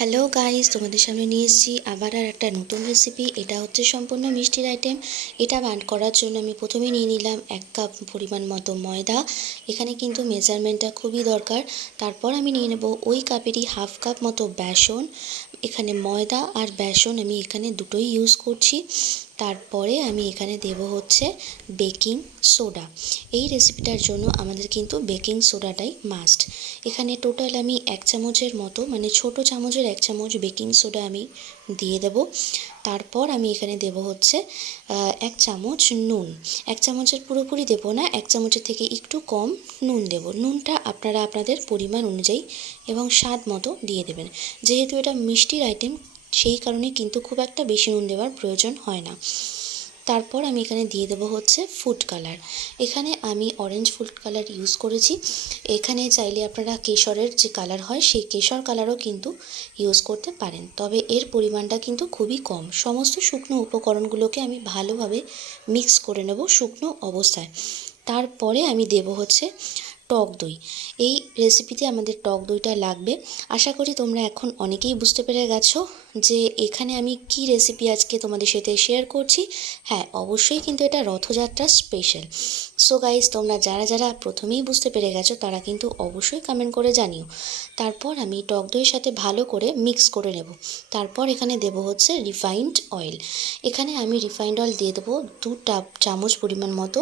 Hello guys তোমাদের সামনে নিয়ে এসেছি আবার আর একটা নতুন রেসিপি এটা হচ্ছে সম্পূর্ণ মিষ্টির আইটেম এটা বান করার জন্য আমি প্রথমে নিয়ে নিলাম এক কাপ পরিমাণ মতো ময়দা। এখানে কিন্তু মেজারমেন্টটা খুবই দরকার। তারপর আমি নিয়ে নেব ওই কাপেরই হাফ কাপ মতো বেসন। এখানে ময়দা আর বেসন আমি এখানে দুটোই ইউজ করছি। তারপরে আমি এখানে দেব হচ্ছে বেকিং সোডা। এই রেসিপিটার জন্য আমাদের কিন্তু বেকিং সোডাটাই মাস্ট এখানে টোটাল আমি এক চামচের মতো মানে ছোট চামচের এক চামচ বেকিং সোডা আমি দিয়ে দেব। তারপর আমি এখানে দেব হচ্ছে এক চামচ নুন। এক চামচের পুরোপুরি দেব না, এক চামচের থেকে একটু কম নুন দেব। নুনটা আপনারা আপনাদের পরিমাণ অনুযায়ী এবং স্বাদ মতো দিয়ে দেবেন। যেহেতু এটা মিষ্টির আইটেম সেই কারণে কিন্তু খুব একটা বেশি নুন দেওয়ার প্রয়োজন হয় না। তারপর আমি এখানে দিয়ে দেবো হচ্ছে ফুড কালার এখানে আমি অরেঞ্জ ফুড কালার ইউজ করেছি। এখানে চাইলে আপনারা কেশরের যে কালার হয়, সেই কেশর কালারও কিন্তু ইউজ করতে পারেন। তবে এর পরিমাণটা কিন্তু খুবই কম। সমস্ত শুকনো উপকরণগুলোকে আমি ভালোভাবে মিক্স করে নেব শুকনো অবস্থায়। তারপরে আমি দেব হচ্ছে টক দই। এই রেসিপিতে আমাদের টক দইটা লাগবে। আশা করি তোমরা এখন অনেকেই বুঝতে পেরে গেছো। যে এখানে আমি কি রেসিপি আজকে তোমাদের সাথে শেয়ার করছি হ্যাঁ অবশ্যই কিন্তু এটা রথযাত্রা স্পেশাল সো গাইজ তোমরা যারা যারা প্রথমেই বুঝতে পেরে গেছো, তারা কিন্তু অবশ্যই কমেন্ট করে জানিও। তারপর আমি টক দইয়ের সাথে ভালো করে মিক্স করে নেব। তারপর এখানে দেব হচ্ছে রিফাইন্ড অয়েল এখানে আমি রিফাইন্ড অয়েল দিয়ে দেবো দু টাপ চামচ পরিমাণ মতো।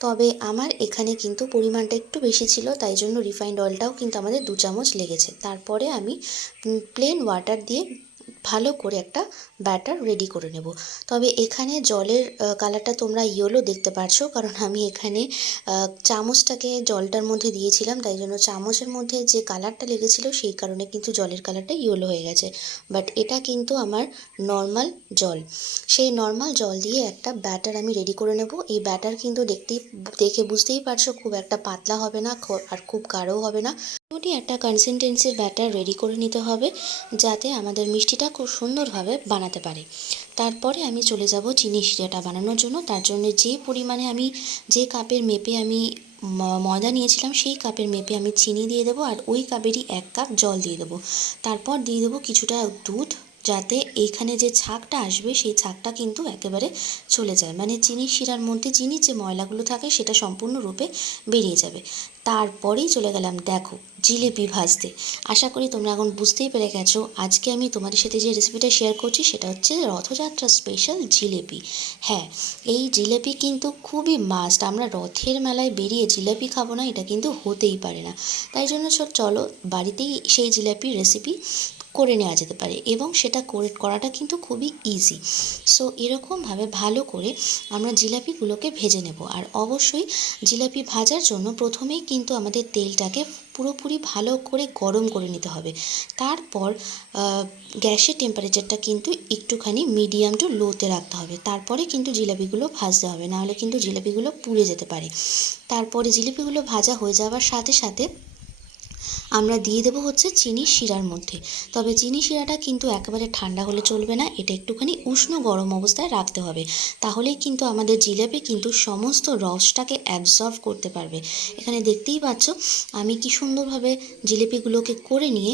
তবে আমার এখানে কিন্তু পরিমাণটা একটু বেশি ছিল, তাই জন্য রিফাইন্ড অয়েলটাও কিন্তু আমাদের দু চামচ লেগেছে। তারপরে আমি প্লেন ওয়াটার দিয়ে ভালো করে একটা ব্যাটার রেডি করে নেব। তবে এখানে জলের কালারটা তোমরা ইয়েলো দেখতে পারছ, কারণ আমি এখানে চামচটাকে জলটার মধ্যে দিয়েছিলাম, তাই জন্য চামচের মধ্যে যে কালারটা লেগেছিল, সেই কারণে কিন্তু জলের কালারটা ইয়েলো হয়ে গেছে। বাট এটা কিন্তু আমার নর্মাল জল। সেই নর্মাল জল দিয়ে একটা ব্যাটার আমি রেডি করে নেব। এই ব্যাটার কিন্তু দেখতেই, দেখে বুঝতেই পারছ, খুব একটা পাতলা হবে না আর খুব গাঢ়ও হবে না। মোটামুটি একটা কনসিস্টেন্সির ব্যাটার রেডি করে নিতে হবে, যাতে আমাদের মিষ্টিটা খুব সুন্দরভাবে বানাতে পারে। তারপরে আমি চলে যাব চিনি শিরাটা বানানোর জন্য। তার জন্য যে পরিমাণে আমি, যে কাপের মেপে আমি ময়দা নিয়েছিলাম, সেই কাপের মেপে আমি চিনি দিয়ে দেবো, আর ওই কাপেরই এক কাপ জল দিয়ে দেবো। তারপর দিয়ে দেবো কিছুটা দুধ যাতে এইখানে যে ছাকটা আসবে, সেই ছাকটা কিন্তু একেবারে চলে যায়। মানে চিনি শিরার মধ্যে চিনির যে ময়লাগুলো থাকে, সেটা সম্পূর্ণরূপে বেরিয়ে যাবে। তারপরেই চলে গেলাম, দেখো, জিলিপি ভাজতে। আশা করি তোমরা এখন বুঝতেই পেরে গেছো। আজকে আমি তোমাদের সাথে যে রেসিপিটা শেয়ার করছি, সেটা হচ্ছে রথযাত্রা স্পেশাল জিলিপি। হ্যাঁ এই জিলিপি কিন্তু খুবই মাস্ট আমরা রথের মেলায় বেরিয়ে জিলিপি খাব না, এটা কিন্তু হতেই পারে না। তাই জন্য সব চলো বাড়িতেই সেই জিলিপির রেসিপি করে নেওয়া যেতে পারে এবং সেটা করে, করাটা কিন্তু খুবই ইজি সো এরকমভাবে ভালো করে আমরা জিলাপিগুলোকে ভেজে নেব। আর অবশ্যই জিলাপি ভাজার জন্য প্রথমেই কিন্তু আমাদের তেলটাকে পুরোপুরি ভালো করে গরম করে নিতে হবে। তারপর গ্যাসের টেম্পারেচারটা কিন্তু একটুখানি মিডিয়াম টু লোতে রাখতে হবে। তারপরে কিন্তু জিলাপিগুলো ভাজতে হবে, নাহলে কিন্তু জিলাপিগুলো পুড়ে যেতে পারে। তারপরে জিলিপিগুলো ভাজা হয়ে যাওয়ার সাথে সাথে আমরা দিয়ে দেবো হচ্ছে চিনি শিরার মধ্যে। তবে চিনি শিরাটা কিন্তু একেবারে ঠান্ডা হলে চলবে না এটা একটুখানি উষ্ণ গরম অবস্থায় রাখতে হবে। তাহলেই কিন্তু আমাদের জিলেপি কিন্তু সমস্ত রসটাকে অ্যাবজর্ভ করতে পারবে। এখানে দেখতেই পাচ্ছ আমি কি সুন্দরভাবে জিলিপিগুলোকে করে নিয়ে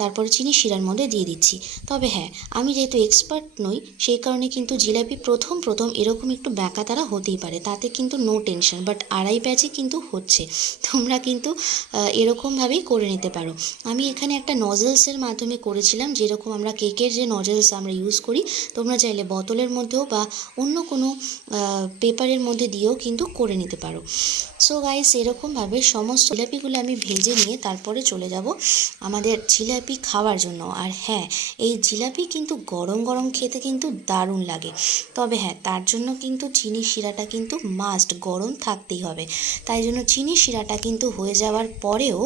তারপরে চিনি শিরার মধ্যে দিয়ে দিচ্ছি। তবে হ্যাঁ আমি যেহেতু এক্সপার্ট নই সেই কারণে কিন্তু জিলাপি প্রথম প্রথম এরকম একটু ব্যাকা তারা হতেই পারে তাতে কিন্তু নো টেনশন বাট আড়াই প্যাচে কিন্তু হচ্ছে। তোমরা কিন্তু আহ, এরকমভাবেই করে নিতে পারো। আমি এখানে একটা নজলসের মাধ্যমে করেছিলাম, যেরকম আমরা কেকের যে নজলস আমরা ইউজ করি, তোমরা চাইলে বোতলের মধ্যেও বা অন্য কোনো পেপারের মধ্যে দিয়েও কিন্তু করে নিতে পারো। সো গাইস এরকমভাবে সমস্ত জিলাপিগুলো আমি ভেজে নিয়ে তারপরে চলে যাব আমাদের জিলাপি খাওয়ার জন্য। আর হ্যাঁ এই জিলাপি কিন্তু গরম গরম খেতে কিন্তু দারুণ লাগে। তবে হ্যাঁ তার জন্য কিন্তু চিনি শিরাটা কিন্তু মাস্ট গরম থাকতেই হবে। তাই জন্য চিনি শিরাটা কিন্তু হয়ে যাওয়ার পরেও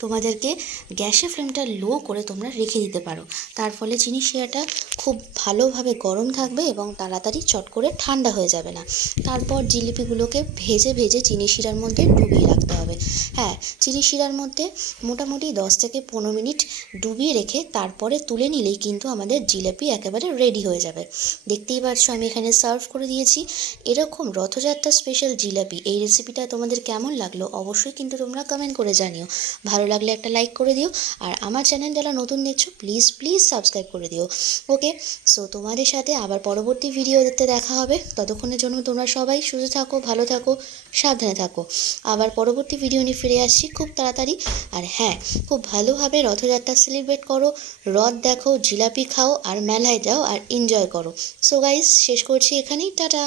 তোমাদেরকে গ্যাসের ফ্লেমটা লো করে তোমরা রেখে দিতে পারো। তার ফলে চিনি শিরাটা খুব ভালোভাবে গরম থাকবে এবং তাড়াতাড়ি চট করে ঠান্ডা হয়ে যাবে না। তারপর জিলিপিগুলোকে ভেজে ভেজে চিনি শিরার মধ্যে ডুবিয়ে রাখতে হবে। হ্যাঁ চিনি শিরার মধ্যে মোটামুটি দশ থেকে পনেরো মিনিট ডুবিয়ে রেখে তারপরে তুলে নিলেই কিন্তু আমাদের জিলিপি একেবারে রেডি হয়ে যাবে। দেখতেই পাচ্ছ আমি এখানে সার্ভ করে দিয়েছি। এরকম রথযাত্রা স্পেশাল জিলাপি, এই রেসিপিটা তোমাদের কেমন লাগল অবশ্যই কিন্তু তোমরা কমেন্ট করে জানিও। ভালো লাগলে একটা লাইক করে দিও। আর আমার চ্যানেল যারা নতুন দেখছ প্লিজ প্লিজ সাবস্ক্রাইব করে দিও। ওকে সো তোমাদের সাথে আবার পরবর্তী ভিডিওতে দেখা হবে। ততক্ষণের জন্য তোমরা সবাই সুস্থ থাকো, ভালো থাকো, সাবধানে থাকো। আবার পরবর্তী ভিডিও নিয়ে ফিরে আসছি খুব তাড়াতাড়ি। আর হ্যাঁ খুব ভালোভাবে রথযাত্রা সেলিব্রেট করো। রথ দেখো, জিলাপি খাও, আর মেলায় যাও, আর এনজয় করো। সো গাইজ শেষ করছি এখানেই। টাটা!